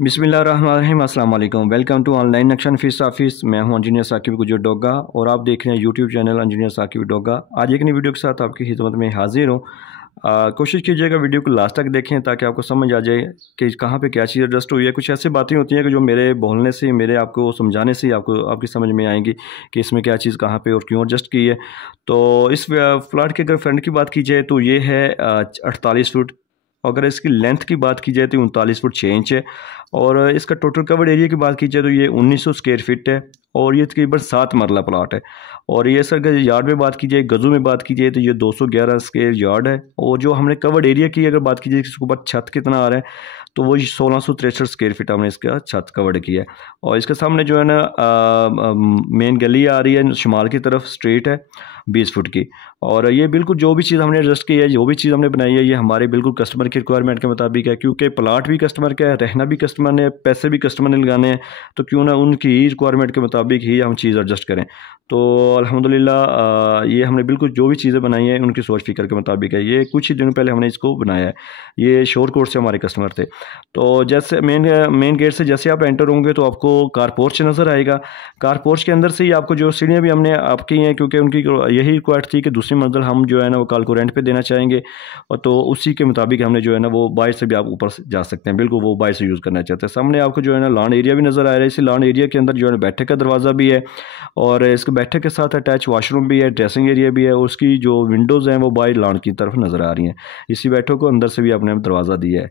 बिस्मिल्लाहिर्रहमानिर्रहीम, अस्सलाम वालेकुम। वेलकम टू ऑनलाइन नक्शा नफीस ऑफिस। मैं हूं इंजीनियर साकिब गुजर डोगा और आप देख रहे हैं YouTube channel engineer Saqib Doga. आज एक नई वीडियो के साथ आपकी खिदमत में हाजिर हूं। कोशिश कीजिएगा वीडियो को लास्ट तक देखें ताकि आपको समझ आ जाए कि कहाँ पे क्या चीज़ एडजस्ट हुई है। कुछ ऐसी बातें होती हैं कि जो मेरे बोलने से, मेरे आपको समझाने से आपको आपकी समझ में आएंगी कि इसमें क्या चीज़ कहाँ पे और क्यों एडजस्ट की है। तो इस फ्लैट के अगर फ्रंट की बात की जाए तो ये है 48 फुट। अगर इसकी लेंथ की बात की जाए तो 39 फुट 6 इंच है। और इसका टोटल कवर्ड एरिया की बात की जाए तो ये 1900 स्क्वायर फीट है और ये तकरीबन 7 मरला प्लाट है। और ये सर अगर यार्ड में बात की जाए, गज़ों में बात की जाए तो ये 211 स्क्वायर यार्ड है। और जो हमने कवर्ड एरिया की अगर बात की जाए इसके ऊपर छत कितना आ रहा है तो वो 1663 स्क्वायर फीट हमने इसका छत कवर्ड किया है। और इसके सामने जो है ना मेन गली आ रही है, शुमाल की तरफ स्ट्रेट है 20 फुट की। और ये बिल्कुल जो भी चीज़ हमने एडजस्ट की है, जो भी चीज़ हमने बनाई है, ये हमारे बिल्कुल कस्टमर की रिक्वायरमेंट के मुताबिक है। क्योंकि प्लाट भी कस्टमर का है, रहना भी कस्टमर ने, पैसे भी कस्टमर ने लगाने हैं, तो क्यों ना उनकी ही रिक्वायरमेंट के मुताबिक ही हम चीज़ एडजस्ट करें। तो अल्हम्दुलिल्लाह ये हमने बिल्कुल जो भी चीज़ें बनाई हैं उनकी सोच फिक्र के मुताबिक है। ये कुछ ही दिनों पहले हमने इसको बनाया है। ये शोर कोर्ट से हमारे कस्टमर थे। तो जैसे मेन गेट से जैसे आप एंटर होंगे तो आपको कार पोर्च नज़र आएगा। कार पोर्च के अंदर से ही आपको जो सीढ़ियाँ भी हमने आपकी हैं, क्योंकि उनकी यही रिक्वायर्ड थी कि दूसरी मंजिल हम जो है ना वो कल को रेंट पे देना चाहेंगे। और तो उसी के मुताबिक हमने जो है ना वो बाहर से भी आप ऊपर जा सकते हैं, बिल्कुल वो बाहर से यूज़ करना चाहते हैं। सामने आपको जो है ना लॉन एरिया भी नज़र आ रहा है। इसी लॉन एरिया के अंदर जो है बैठक का दरवाज़ा भी है और इसके बैठक के साथ अटैच वॉशरूम भी है, ड्रेसिंग एरिया भी है। उसकी जो विंडोज़ हैं वो बाहर लॉन की तरफ नज़र आ रही हैं। इसी बैठक को अंदर से भी आपने दरवाज़ा दिया है,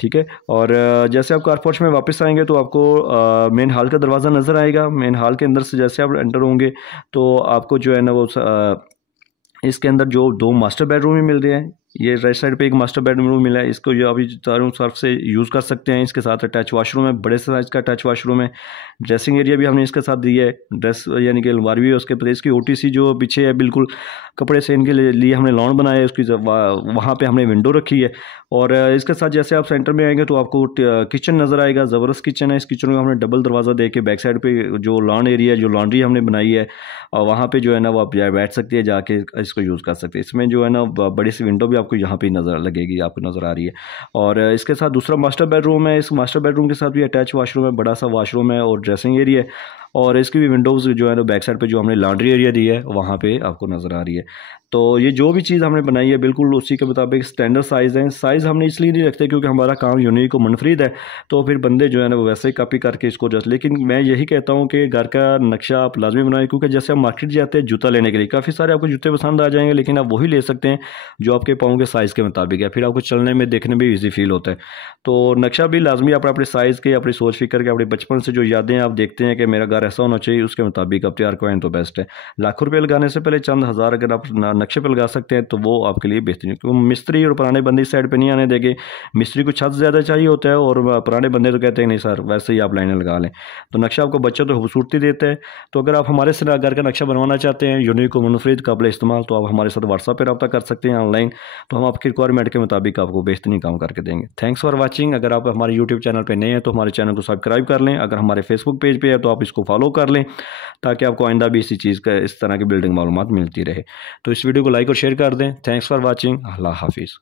ठीक है। और जैसे आप कार पोर्च में वापस आएंगे तो आपको मेन हॉल का दरवाज़ा नज़र आएगा। मेन हॉल के अंदर से जैसे आप एंटर होंगे तो आपको जो है ना वो इसके अंदर जो 2 मास्टर बेडरूम भी मिल रहे हैं। ये राइट साइड पे एक मास्टर बेडरूम मिला है, इसको जो अभी चारों तरफ से यूज़ कर सकते हैं। इसके साथ अटैच वॉशरूम है, बड़े साइज़ का अटैच वॉशरूम है। ड्रेसिंग एरिया भी हमने इसके साथ दिया है, ड्रेस यानी कि अलमारी भी है उसके ऊपर। इसकी ओटीसी जो पीछे है बिल्कुल कपड़े से इनके लिए हमने लॉन बनाया है, उसकी वहाँ पे हमने विंडो रखी है। और इसके साथ जैसे आप सेंटर में आएंगे तो आपको किचन नज़र आएगा, ज़बरदस्त किचन है। इस किचन को हमने डबल दरवाज़ा दे के बैक साइड पे जो लॉन एरिया जो लॉन्ड्री हमने बनाई है और वहाँ पे जो है ना वो आप बैठ सकती है, जाके इसको यूज़ कर सकते हैं। इसमें जो है ना बड़ी सी विंडो भी आपको यहाँ पे नज़र लगेगी, आपको नज़र आ रही है। और इसके साथ दूसरा मास्टर बेडरूम है। इस मास्टर बेडरूम के साथ भी अटैच वॉशरूम है, बड़ा सा वॉशरूम है और ड्रेसिंग एरिया है। और इसकी भी विंडोज़ जो है ना बैक साइड पे जो हमने लॉन्ड्री एरिया दी है वहाँ पे आपको नज़र आ रही है। तो ये जो भी चीज़ हमने बनाई है बिल्कुल उसी के मुताबिक स्टैंडर्ड साइज़ है। साइज़ हमने इसलिए नहीं रखते क्योंकि हमारा काम यूनिक और मुनफरिद है, तो फिर बंदे जो है ना वो वैसे ही कॉपी करके इसको जस्ट। लेकिन मैं यही कहता हूँ कि घर का नक्शा आप लाजमी बनाएं, क्योंकि जैसे आप मार्केट जाते हैं जूता लेने के लिए, काफ़ी सारे आपको जूते पसंद आ जाएंगे, लेकिन आप वही ले सकते हैं जो आपके पाँव के साइज़ के मुताबिक है। फिर आपको चलने में, देखने में ईजी फील होता है। तो नक्शा भी लाजमी अपने अपने साइज़ के, अपनी सोच फिक्र के, अपने बचपन से जो यादें आप देखते हैं कि मेरा घर ऐसा होना चाहिए, उसके मुताबिक आप तैयार करें तो बेस्ट है। लाखों रुपये लगाने से पहले चंद हज़ार अगर आप नक्शे पर लगा सकते हैं तो वो आपके लिए बेहतरीन है। क्योंकि मिस्त्री और पुराने बंदे इस साइड पे नहीं आने देंगे। मिस्त्री को छत ज़्यादा चाहिए होता है और पुराने बंदे तो कहते हैं नहीं सर वैसे ही आप लाइनें लगा लें। तो नक्शा आपको बच्चों तो खूबसूरती देता है। तो अगर आप हमारे से घर का नक्शा बनवाना चाहते हैं यूनिक और मुनफरिद काबिल इस्तेमाल, तो आप हमारे साथ व्हाट्सएप पर रब्ता कर सकते हैं ऑनलाइन। तो हम आपकी रिक्वायरमेंट के मुताबिक आपको बेहतरीन काम करके देंगे। Thanks for watching. अगर आप हमारे यूट्यूब चैनल पर नए हैं तो हमारे चैनल को सब्सक्राइब कर लें। अगर हमारे फेसबुक पेज पर है तो आप इसको फॉलो कर लें ताकि आपको आइंदा भी इसी चीज़ का, इस तरह की बिल्डिंग मालूमात मिलती रहे। तो इस वीडियो को लाइक और शेयर कर दें। Thanks for watching. अल्लाह हाफिज़।